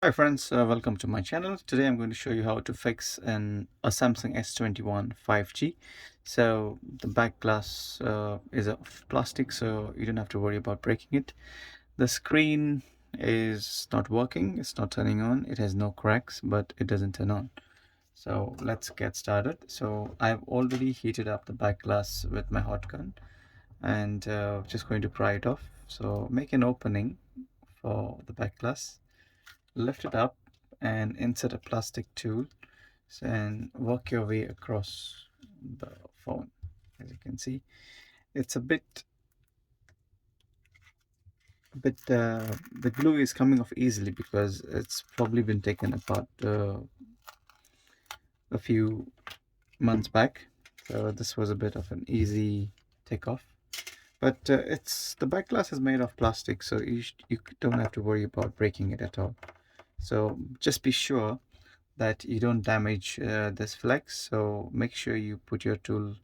Hi friends, welcome to my channel. Today I'm going to show you how to fix a Samsung S21 5G. So the back glass is of plastic, so you don't have to worry about breaking it. The screen is not working, it's not turning on, it has no cracks, but it doesn't turn on. So let's get started. So I've already heated up the back glass with my hot gun and just going to pry it off. So make an opening for the back glass, lift it up and insert a plastic tool and work your way across the phone. As you can see, it's a bit the glue is coming off easily because it's probably been taken apart a few months back, so this was a bit of an easy take off. But it's the back glass is made of plastic, so you don't have to worry about breaking it at all. So just be sure that you don't damage this flex, so make sure you put your tool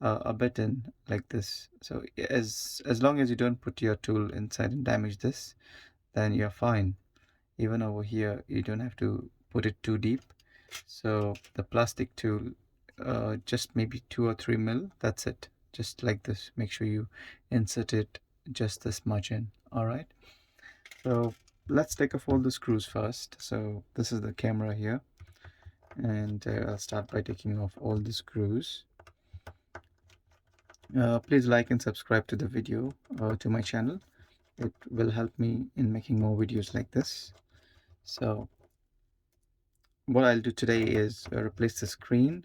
a bit in like this. So as long as you don't put your tool inside and damage this, then you're fine. Even over here you don't have to put it too deep. So the plastic tool, just maybe 2 or 3 mil, that's it. Just like this, make sure you insert it just this much in. All right, so let's take off all the screws first. So this is the camera here, and I'll start by taking off all the screws. Please like and subscribe to the video, to my channel. It will help me in making more videos like this. So what I'll do today is replace the screen,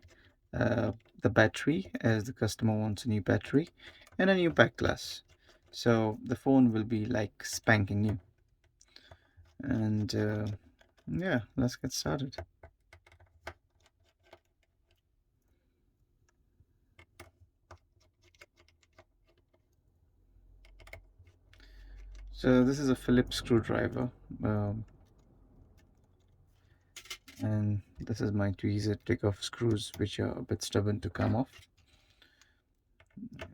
uh, the battery, as the customer wants a new battery, and a new back glass. So the phone will be like spanking new. And yeah, let's get started. So this is a Phillips screwdriver, and this is my tweezer take-off screws, which are a bit stubborn to come off. And,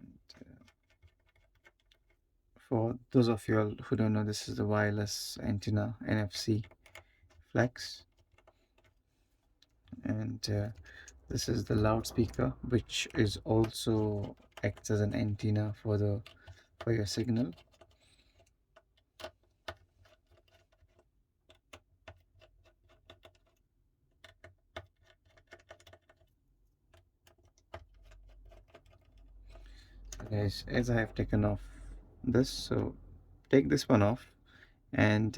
for those of you all who don't know, this is the wireless antenna NFC flex, and this is the loudspeaker, which is also acts as an antenna for your signal. So guys, as I have taken off this, so take this one off, and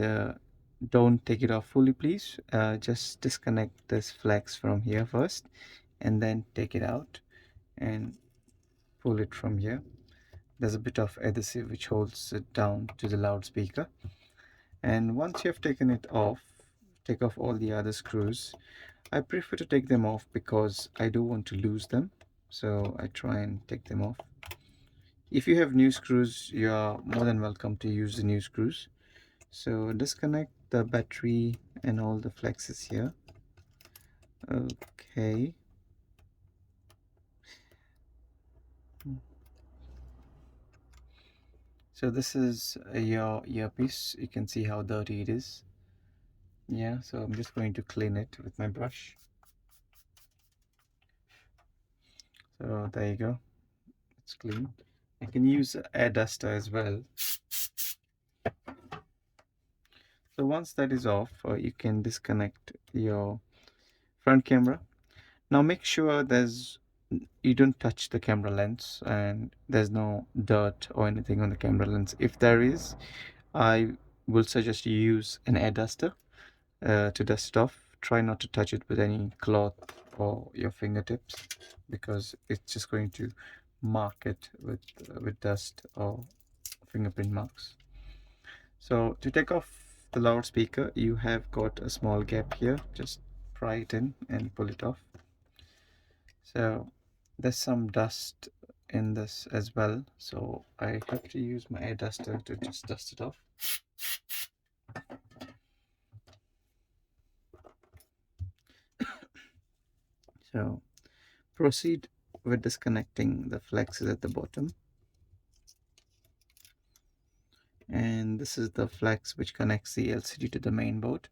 don't take it off fully, please. Just disconnect this flex from here first, and then take it out and pull it from here. There's a bit of adhesive which holds it down to the loudspeaker. And once you have taken it off, take off all the other screws. I prefer to take them off because I don't want to lose them, so I try and take them off. If you have new screws, you are more than welcome to use the new screws. So disconnect the battery and all the flexes here. Okay. So this is your earpiece. You can see how dirty it is. Yeah, so I'm just going to clean it with my brush. So there you go, it's clean. You can use air duster as well. So once that is off, you can disconnect your front camera. Now make sure you don't touch the camera lens and there's no dirt or anything on the camera lens. If there is, I will suggest you use an air duster to dust it off. Try not to touch it with any cloth or your fingertips, because it's just going to mark it with dust or fingerprint marks. So to take off the loudspeaker, you have got a small gap here. Just pry it in and pull it off. So there's some dust in this as well, so I have to use my air duster to just dust it off. So proceed with disconnecting the flexes at the bottom, and this is the flex which connects the LCD to the main board.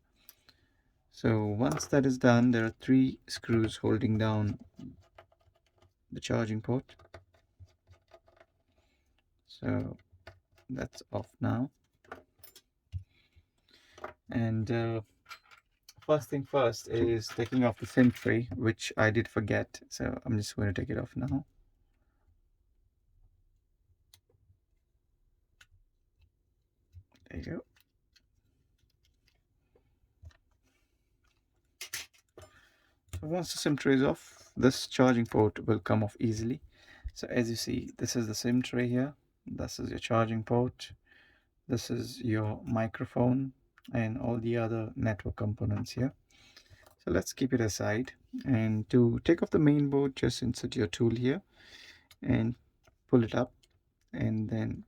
So once that is done, there are 3 screws holding down the charging port. So that's off now. And first thing first is taking off the SIM tray, which I did forget. So I'm just going to take it off now. There you go. So once the SIM tray is off, this charging port will come off easily. So as you see, this is the SIM tray here. This is your charging port. This is your microphone and all the other network components here. So let's keep it aside. And to take off the main board, just insert your tool here and pull it up, and then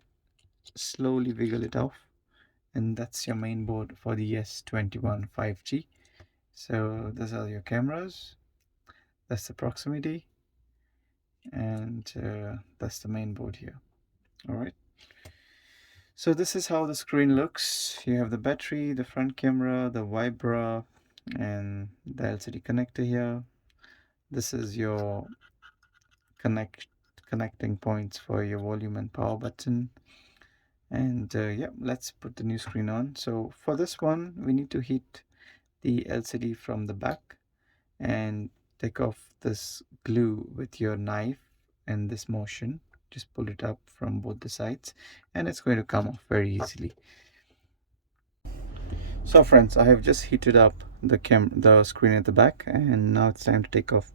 slowly wiggle it off. And that's your main board for the S21 5G. So these are your cameras. That's the proximity, and that's the main board here. All right. So this is how the screen looks. You have the battery, the front camera, the Vibra, and the LCD connector here. This is your connecting points for your volume and power button. And yeah, let's put the new screen on. So for this one, we need to heat the LCD from the back and take off this glue with your knife and this motion. Just pull it up from both the sides and it's going to come off very easily. So friends, I have just heated up the screen at the back, and now it's time to take off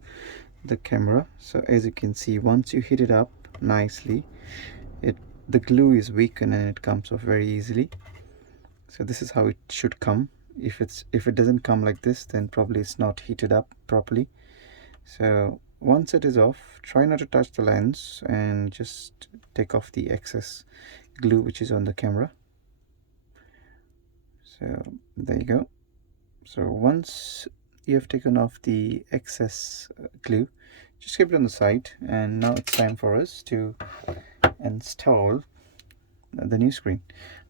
the camera. So as you can see, once you heat it up nicely, the glue is weakened and it comes off very easily. So this is how it should come. If it doesn't come like this, then probably it's not heated up properly. So once it is off, try not to touch the lens and just take off the excess glue which is on the camera. So there you go. So once you have taken off the excess glue, just keep it on the side, and now it's time for us to install the new screen.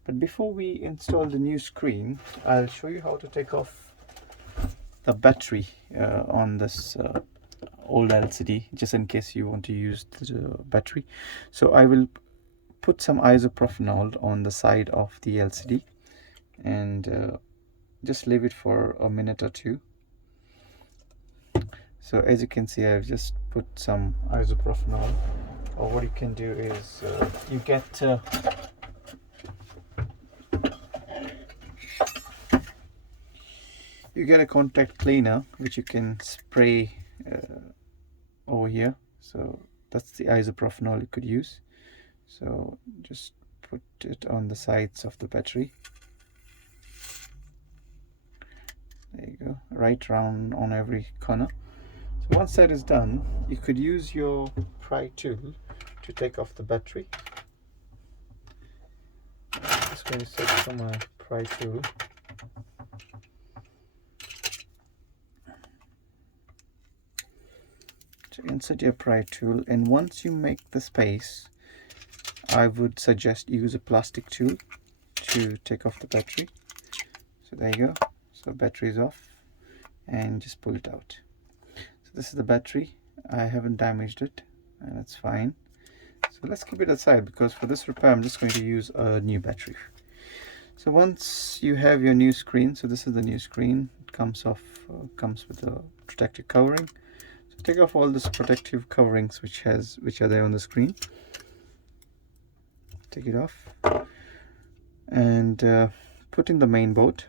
But before we install the new screen, I'll show you how to take off the battery on this old LCD, just in case you want to use the battery. So I will put some isopropanol on the side of the LCD and just leave it for a minute or two. So as you can see, I've just put some isopropanol. Or what you can do is you get a contact cleaner which you can spray over here. So that's the isopropanol you could use. So just put it on the sides of the battery. There you go, right round on every corner. So once that is done, you could use your pry tool to take off the battery. I'm just going to search for my pry tool. So insert your pry tool, and once you make the space, I would suggest use a plastic tool to take off the battery. So there you go. So battery is off, and just pull it out. So this is the battery. I haven't damaged it, and that's fine. So let's keep it aside, because for this repair I'm just going to use a new battery. So once you have your new screen, so this is the new screen, it comes with a protective covering. So take off all these protective coverings which are there on the screen. Take it off and put in the main board.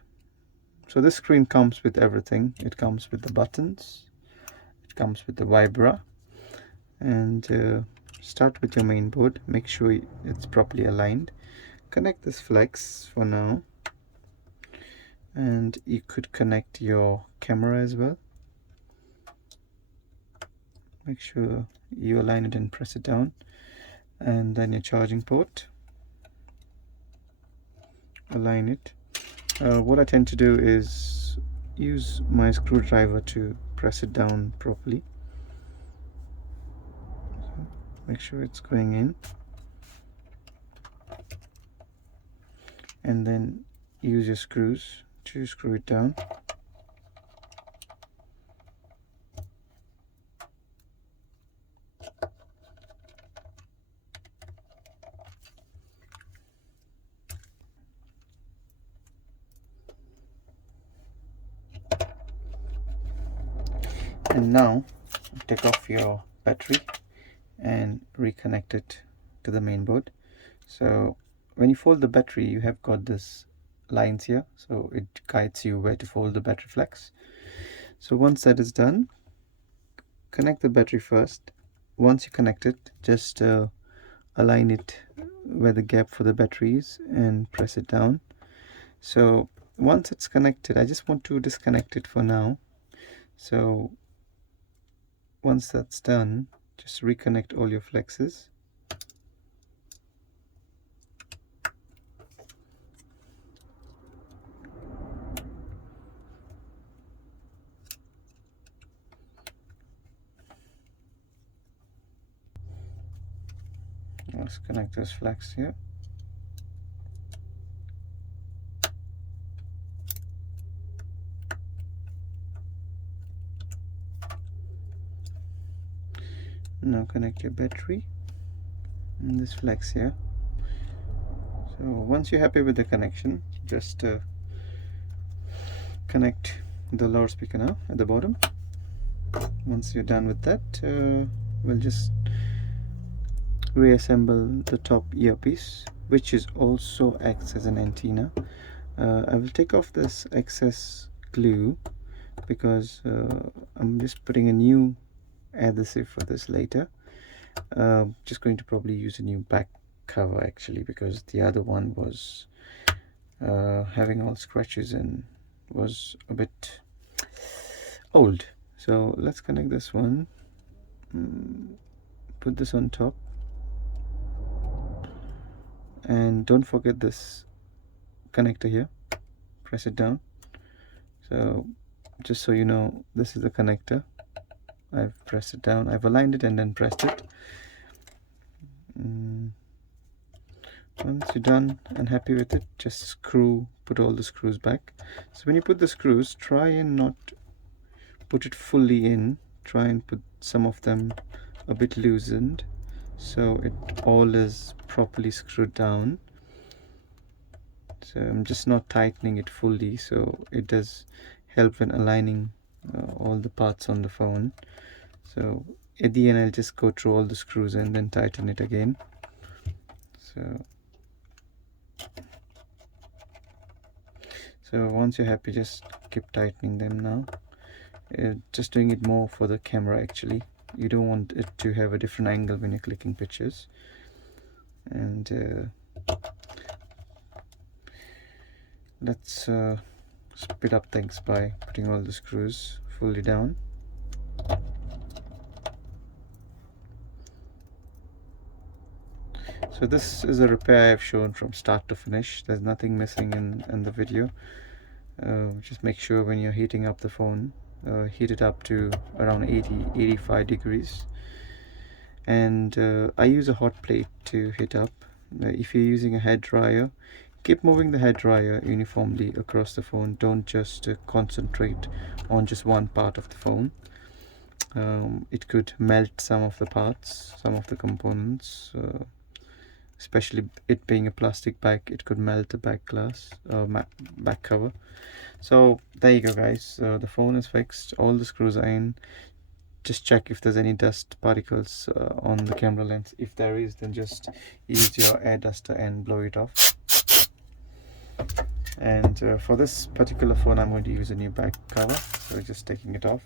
So this screen comes with everything. It comes with the buttons, it comes with the Vibra, and start with your main board. Make sure it's properly aligned. Connect this flex for now, and you could connect your camera as well. Make sure you align it and press it down, and then your charging port, align it. What I tend to do is use my screwdriver to press it down properly. So make sure it's going in, and then use your screws to screw it down. And now take off your battery and reconnect it to the main board. So when you fold the battery, you have got this lines here, so it guides you where to fold the battery flex. So once that is done, connect the battery first. Once you connect it, just align it where the gap for the battery is and press it down. So once it's connected, I just want to disconnect it for now. So once that's done, just reconnect all your flexes. Let's connect this flex here. Now connect your battery and this flex here. So once you're happy with the connection, just connect the loudspeaker now at the bottom. Once you're done with that, we'll just reassemble the top earpiece, which is also acts as an antenna. I will take off this excess glue because I'm just putting a new adhesive for this later. Just going to probably use a new back cover actually, because the other one was having all scratches and was a bit old. So let's connect this one, put this on top, and don't forget this connector here, press it down. So just so you know, this is the connector. I've pressed it down, I've aligned it and then pressed it. Once you're done and happy with it, just put all the screws back. So when you put the screws, try and not put it fully in, try and put some of them a bit loosened so it all is properly screwed down. So I'm just not tightening it fully, so it does help when aligning all the parts on the phone. So at the end I'll just go through all the screws and then tighten it again. So once you're happy, just keep tightening them now. Just doing it more for the camera actually. You don't want it to have a different angle when you're clicking pictures. And let's speed up things by putting all the screws fully down. So this is a repair I've shown from start to finish. There's nothing missing in the video. Just make sure when you're heating up the phone, heat it up to around 80-85 degrees. And I use a hot plate to heat up. If you're using a hair dryer, keep moving the hair dryer uniformly across the phone. Don't just concentrate on just one part of the phone. It could melt some of the parts, some of the components, especially it being a plastic back. It could melt the back glass, back cover. So there you go guys, the phone is fixed, all the screws are in. Just check if there's any dust particles on the camera lens. If there is, then just use your air duster and blow it off. And for this particular phone I'm going to use a new back cover, so just taking it off.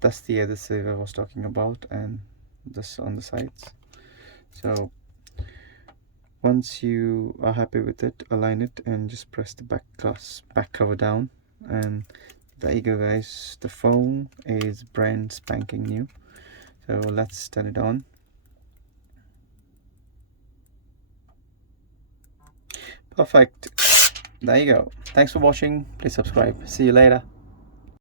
That's the adhesive I was talking about, and this on the sides. So once you are happy with it, align it and just press the back cover down, and there you go guys, the phone is brand spanking new. So let's turn it on. Perfect. There you go. Thanks for watching. Please subscribe. See you later.